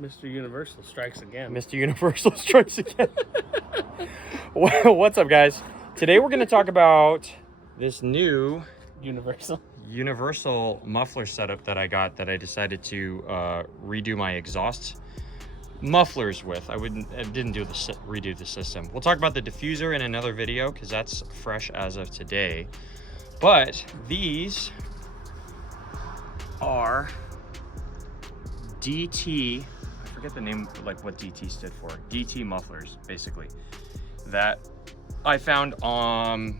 Mr. Universal strikes again. Mr. Universal strikes again. What's up, guys? Today we're going to talk about this new Universal muffler setup that I got that I decided to redo my exhaust mufflers with. I didn't redo the system. We'll talk about the diffuser in another video because that's fresh as of today. But these are DT, I forget the name, like what DT stood for. DT mufflers, basically, that I found on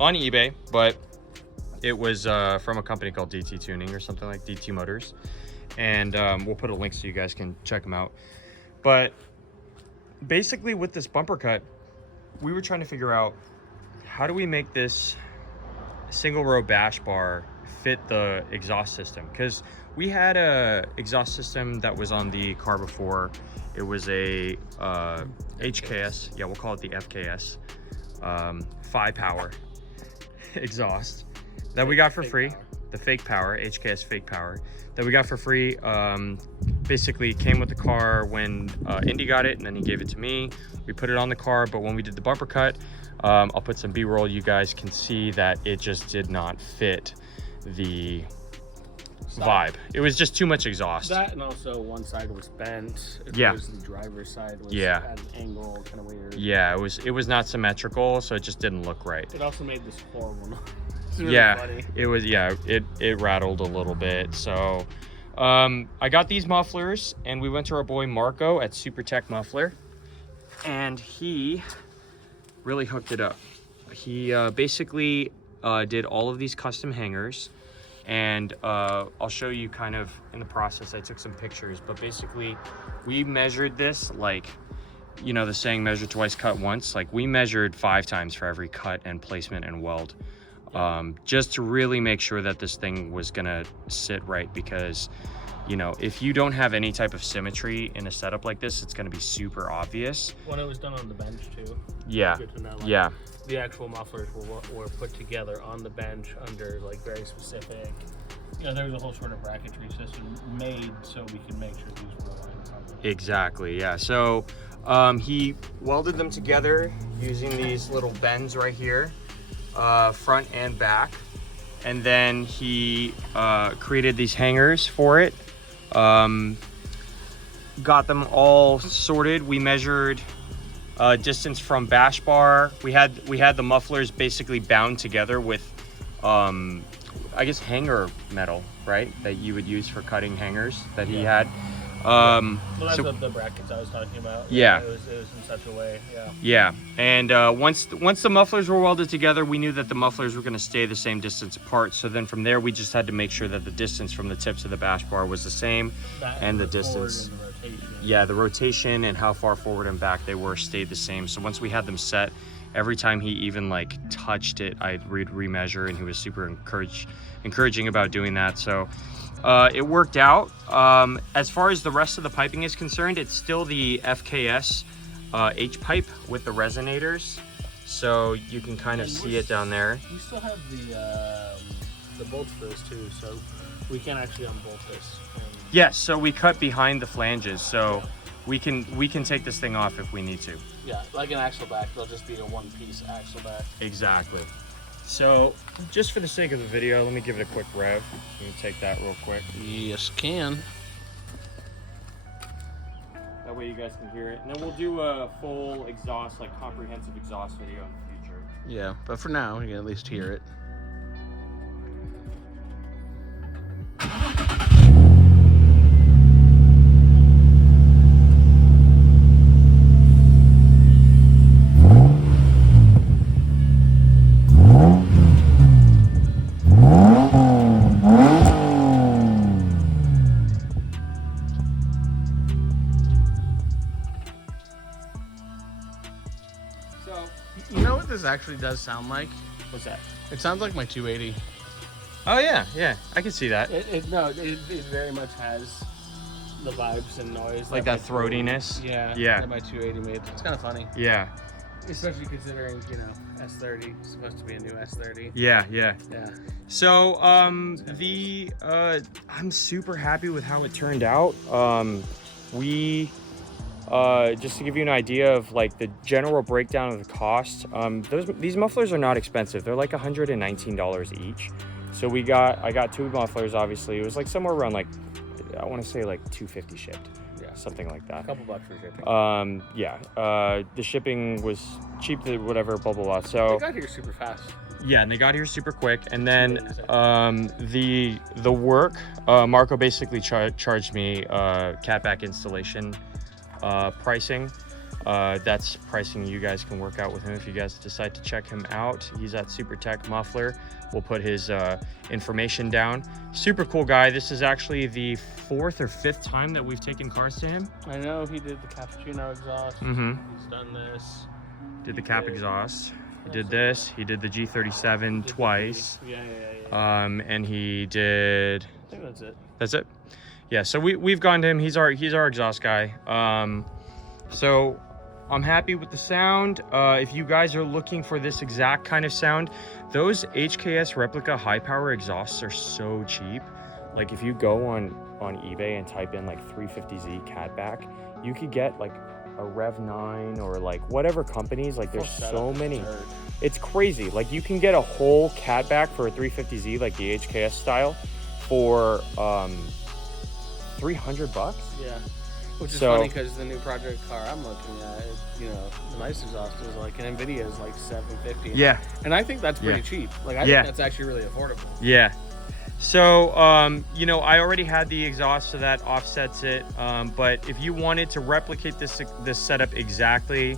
eBay, but it was from a company called DT Tuning or something, like DT Motors. And we'll put a link so you guys can check them out. But basically with this bumper cut, we were trying to figure out how do we make this single row bash bar fit the exhaust system, because we had a exhaust system that was on the car before. It was a HKS, yeah, we'll call it the FKS, 5-power exhaust that we got for free. The fake power, HKS fake power, that we got for free. Basically came with the car when Indy got it, and then he gave it to me. We put it on the car, but when we did the bumper cut, I'll put some B-roll, you guys can see that it just did not fit the vibe. It was just too much exhaust. That, and also one side was bent. Yeah. Was the driver's side was Yeah. at an angle, kind of weird. Yeah, it was not symmetrical, so it just didn't look right. It also made this horrible noise. Really yeah, funny. it was, yeah, it rattled a little bit. So I got these mufflers, and we went to our boy Marco at Super Tech Muffler, and he really hooked it up. He basically did all of these custom hangers, and I'll show you kind of in the process. I took some pictures, but basically we measured this, like, you know, the saying measure twice, cut once. Like, we measured 5 times for every cut and placement and weld. Just to really make sure that this thing was gonna sit right, because, you know, if you don't have any type of symmetry in a setup like this, it's gonna be super obvious. When it was done on the bench too. Yeah, Good to know, like, yeah. The actual mufflers were put together on the bench under like very specific. You know, there was a whole sort of bracketry system made so we can make sure these were aligned properly. Exactly, yeah. So he welded them together using these little bends right here. Front and back, and then he created these hangers for it. Got them all sorted. We measured distance from bash bar. We had the mufflers basically bound together with I guess hanger metal, right, that you would use for cutting hangers that he had. Well, that's the brackets I was talking about. Yeah. It was in such a way, yeah. Yeah, and once the mufflers were welded together, we knew that the mufflers were going to stay the same distance apart. So then from there, we just had to make sure that the distance from the tips of the bash bar was the same, and the distance. And the rotation. Yeah, the rotation and how far forward and back they were stayed the same. So once we had them set, every time he even like touched it, I'd remeasure, and he was super encouraging about doing that. So it worked out. As far as the rest of the piping is concerned, it's still the FKS H-pipe with the resonators. So you can kind of see it down there. We still have the bolts for this too, so we can actually unbolt this. Yes, so we cut behind the flanges, so we can take this thing off if we need to. Yeah, like an axle back, it'll just be a one-piece axle back. Exactly. So, just for the sake of the video, let me give it a quick rev. Let me take that real quick. Yes, can. That way you guys can hear it. And then we'll do a full exhaust, like comprehensive exhaust video in the future. Yeah, but for now, you can at least hear it. You know what this actually does sound like? What's that? It sounds like my 280. Oh yeah, I can see that. It very much has the vibes and noise. Like that throatiness. Yeah. That my 280 made. It's kind of funny. Yeah. Especially considering, you know, S30 is supposed to be a new S30. Yeah. Yeah. So I'm super happy with how it turned out. we just to give you an idea of like the general breakdown of the cost, these mufflers are not expensive. They're like $119 each. So I got 2 mufflers. Obviously, it was like somewhere around like, I want to say like $250 shipped. Yeah, something like that. A couple bucks for shipping. Yeah. The shipping was cheap. Whatever. Blah blah blah. So they got here super fast. Yeah, and they got here super quick. And then the work, Marco basically charged me catback installation pricing. That's pricing you guys can work out with him if you guys decide to check him out. He's at Super Tech Muffler. We'll put his information down. Super cool guy. This is actually the 4th or 5th time that we've taken cars to him. I know he did the cappuccino exhaust. Mm-hmm. He's done this. Did the cap exhaust. He did this. He did the G37 twice. Yeah. And he did. I think that's it. That's it. Yeah. So we've gone to him. He's our exhaust guy. So I'm happy with the sound. If you guys are looking for this exact kind of sound, those HKS replica high power exhausts are so cheap. Like if you go on eBay and type in like 350Z catback, you could get like a Rev 9 or like whatever companies, like there's so many. It's crazy. Like you can get a whole catback for a 350Z, like the HKS style, for $300. Yeah. Which is funny because the new project car I'm looking at, you know, the nice exhaust is like an NVIDIA is like $750. Yeah. And I think that's pretty cheap. Like I think that's actually really affordable. Yeah. So, you know, I already had the exhaust, so that offsets it. But if you wanted to replicate this setup exactly,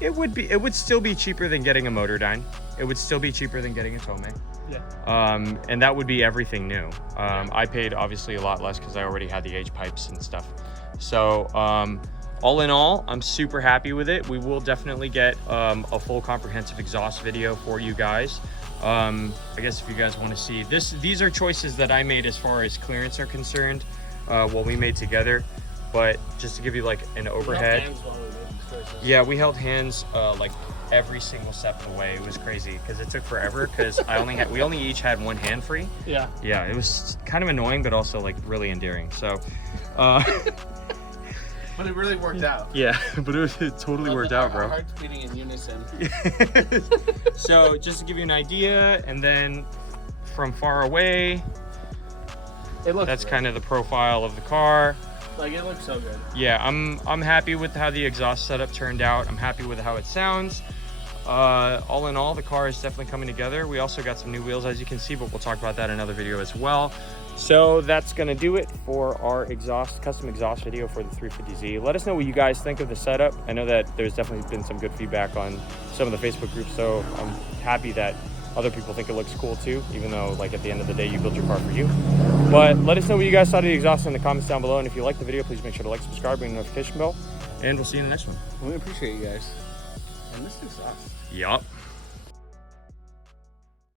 it would still be cheaper than getting a Motordyne. It would still be cheaper than getting a Tomei. Yeah. And that would be everything new. I paid obviously a lot less because I already had the H pipes and stuff. So, all in all, I'm super happy with it. We will definitely get a full comprehensive exhaust video for you guys. I guess if you guys want to see this, these are choices that I made as far as clearance are concerned, what we made together. But just to give you like an overhead. Yeah, we held hands like every single step of the way. It was crazy because it took forever because we only each had one hand free. Yeah. Yeah, it was kind of annoying, but also like really endearing. So. But it really worked out. Yeah, but it totally worked out, bro. Our hearts beating in unison. So just to give you an idea, and then from far away, that's kind of the profile of the car. Like it looks so good. Yeah, I'm happy with how the exhaust setup turned out. I'm happy with how it sounds. All in all, the car is definitely coming together. We also got some new wheels, as you can see, but we'll talk about that in another video as well. So that's gonna do it for our custom exhaust video for the 350Z. Let us know what you guys think of the setup. I know that there's definitely been some good feedback on some of the Facebook groups, so I'm happy that other people think it looks cool too, even though like at the end of the day you build your car for you. But let us know what you guys thought of the exhaust in the comments down below, and if you like the video, please make sure to like, subscribe, ring the notification bell, and we'll see you in the next one. We appreciate you guys. And this exhaust. Yup.